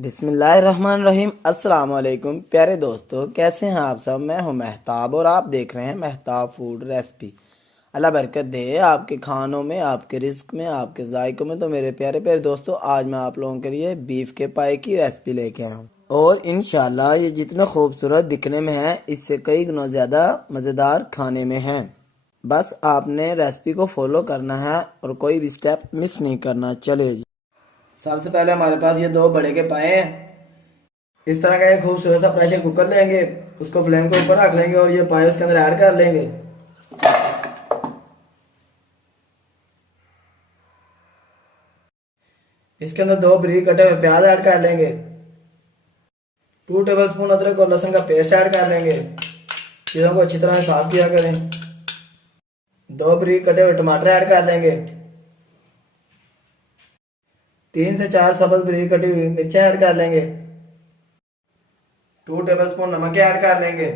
बिस्मिल्लाहिर्रहमानिर्रहीम। अस्सलाम वालेकुम प्यारे दोस्तों, कैसे हैं आप सब। मैं हूं महताब और आप देख रहे हैं महताब फूड रेसिपी। अल्लाह बरकत दे आपके खानों में, आपके रिस्क में, आपके जायकों में। तो मेरे प्यारे प्यारे दोस्तों, आज मैं आप लोगों के लिए बीफ के पाए की रेसिपी लेके आया हूँ और इंशाल्लाह ये जितना खूबसूरत दिखने में है, इससे कई गुना ज़्यादा मज़ेदार खाने में है। बस आपने रेसिपी को फॉलो करना है और कोई भी स्टेप मिस नहीं करना। चलिए जी। सबसे पहले हमारे पास ये दो बड़े के पाए हैं। इस तरह का एक खूबसूरत सा प्रेशर कुकर लेंगे, उसको फ्लेम के ऊपर रख लेंगे और ये पाए उसके अंदर ऐड कर लेंगे। इसके अंदर दो बारीक कटे हुए प्याज ऐड कर लेंगे। 2 टेबल स्पून अदरक और लहसुन का पेस्ट ऐड कर लेंगे। चीज़ों को अच्छी तरह साफ किया करें। दो बारीक कटे हुए टमाटर ऐड कर लेंगे। 3 से 4 सब्ज बारीक कटी हुई मिर्चें ऐड कर लेंगे। 2 टेबल स्पून नमक ऐड कर लेंगे।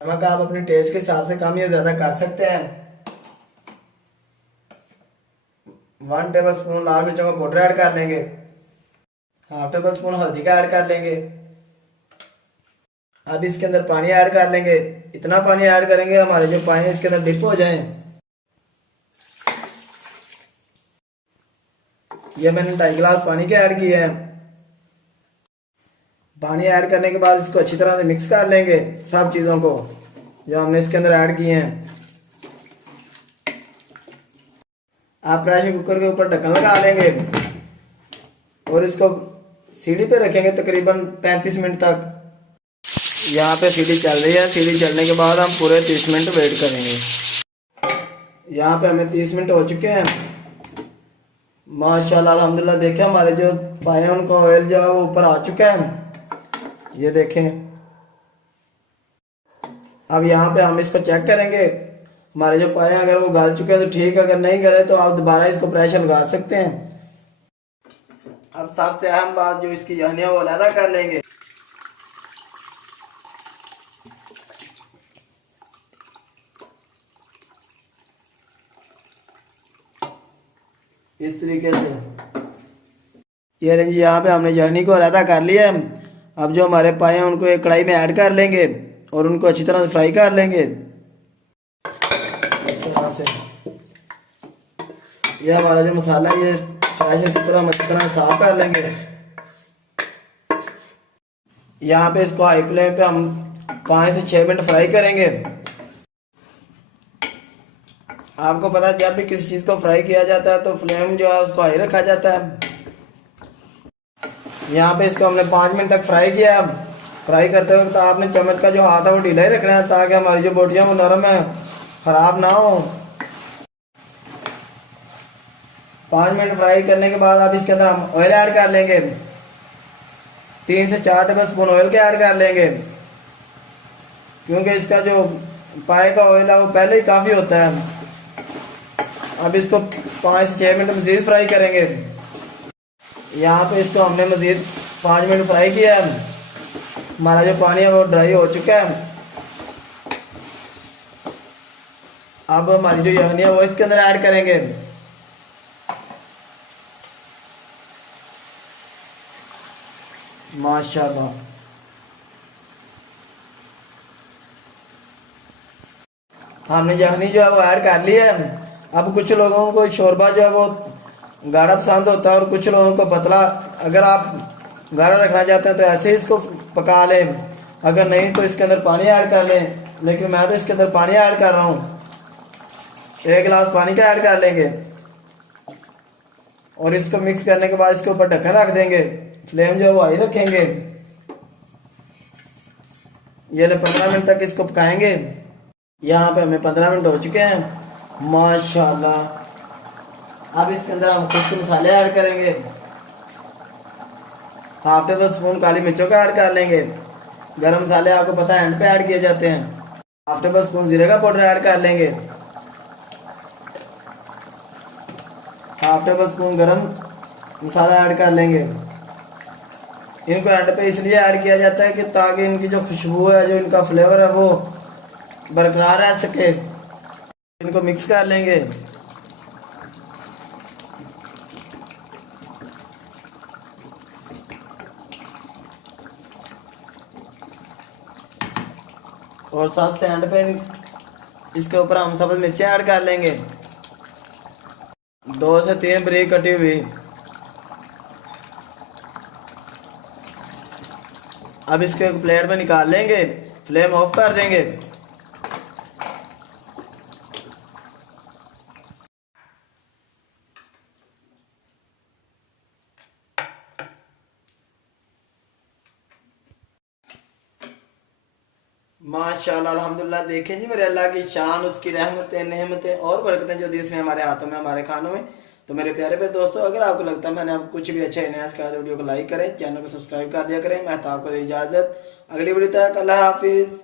नमक आप अपने टेस्ट के हिसाब से कम या ज्यादा कर सकते हैं। 1 टेबल स्पून लाल मिर्चों का पाउडर ऐड कर लेंगे। हाफ टेबल स्पून हल्दी का ऐड कर लेंगे। अब इसके अंदर पानी ऐड कर लेंगे। इतना पानी ऐड करेंगे हमारे जो पानी इसके अंदर डिप हो जाए। ये मैंने 2.5 गिलास पानी के ऐड किए हैं। पानी ऐड करने के बाद इसको अच्छी तरह से मिक्स कर लेंगे, सब चीज़ों को जो हमने इसके अंदर ऐड किए हैं। आप प्रेशर कुकर के ऊपर ढक्कन लगा लेंगे और इसको सीढ़ी पे रखेंगे तकरीबन 35 मिनट तक। यहाँ पे सीढ़ी चल रही है। सीढ़ी चलने के बाद हम पूरे 30 मिनट वेट करेंगे। यहाँ पे हमें 30 मिनट हो चुके हैं। माशाल्लाह अल्हम्दुलिल्लाह। देखें हमारे जो पाए हैं उनका ऑयल जो है वो ऊपर आ चुका है। ये देखें। अब यहाँ पे हम इसको चेक करेंगे। हमारे जो पाए अगर वो गल चुके हैं तो ठीक, अगर नहीं गले तो आप दोबारा इसको प्रेशर लगा सकते हैं। अब सबसे अहम बात जो इसकी यहनी है वो अलहदा कर लेंगे। इस तरीके से ये रेंज यहाँ पे हमने यहनी को अलहदा कर लिया है। अब जो हमारे पाए हैं उनको एक कढ़ाई में ऐड कर लेंगे और उनको अच्छी तरह से फ्राई कर लेंगे। इस तरह से ये हमारा जो मसाला है ये प्रेशर की तरह अच्छी तरह साफ कर लेंगे। यहाँ पे इसको हाई फ्लेम पे हम 5 से 6 मिनट फ्राई करेंगे। आपको पता है जब भी किसी चीज़ को फ्राई किया जाता है तो फ्लेम जो है उसको हाई रखा जाता है। यहाँ पे इसको हमने 5 मिनट तक फ्राई किया। फ्राई करते वक्त आपने चम्मच का जो हाथ है वो ढीला ही रखना है ताकि हमारी जो बोटियाँ वो नरम है, खराब ना हो। 5 मिनट फ्राई करने के बाद अब इसके अंदर हम ऑयल ऐड कर लेंगे। 3 से 4 टेबल स्पून ऑयल के ऐड कर लेंगे, क्योंकि इसका जो पाए का ऑयल है वो पहले ही काफ़ी होता है। अब इसको 5 से 6 मिनट मज़ीद फ्राई करेंगे। यहाँ पे इसको हमने मज़ीद 5 मिनट फ्राई किया है। हमारा जो पानी है वो ड्राई हो चुका है। अब हमारी जो यखनी है वो इसके अंदर ऐड करेंगे। माशाल्लाह। हमने यखनी जो है वो ऐड कर ली है। अब कुछ लोगों को शोरबा जो है वो गाढ़ा पसंद होता है और कुछ लोगों को पतला। अगर आप गाढ़ा रखना चाहते हैं तो ऐसे ही इसको पका लें, अगर नहीं तो इसके अंदर पानी ऐड कर लें। लेकिन मैं तो इसके अंदर पानी ऐड कर रहा हूँ। 1 गिलास पानी का ऐड कर लेंगे और इसको मिक्स करने के बाद इसके ऊपर ढक्कन रख देंगे। फ्लेम जो है वो हाई रखेंगे। ये 15 मिनट तक इसको पकाएंगे। यहाँ पे हमें 15 मिनट हो चुके हैं। माशाल्लाह। अब इसके अंदर हम कुछ मसाले ऐड करेंगे। हाफ टेबल स्पून काली मिर्चों का ऐड कर लेंगे। गरम मसाले आपको पता है एंड पे ऐड किए जाते हैं। हाफ टेबल स्पून जीरे का पाउडर ऐड कर लेंगे। हाफ टेबल स्पून गरम मसाला ऐड कर लेंगे। इनको एंड पे इसलिए ऐड किया जाता है कि ताकि इनकी जो खुशबू है, जो इनका फ्लेवर है वो बरकरार रह सके। इनको मिक्स कर लेंगे। और सबसे एंड पे इसके ऊपर हम सब्ज मिर्चें ऐड कर लेंगे, 2 से 3 बारीक कटी हुई। अब इसको एक प्लेट में निकाल लेंगे, फ्लेम ऑफ कर देंगे। माशाल्लाह अल्हम्दुलिल्लाह, देखें जी मेरे अल्लाह की शान, उसकी रहमतें नेमतें और बरकतें जो दी उसने हमारे हाथों में, हमारे खानों में। तो मेरे प्यारे प्यारे दोस्तों, अगर आपको लगता है मैंने आपको कुछ भी अच्छा नया सिखाया तो वीडियो को लाइक करें, चैनल को सब्सक्राइब कर दिया करें। मैं आपको इजाज़त, अगली वीडियो तक, अल्लाह हाफिज़।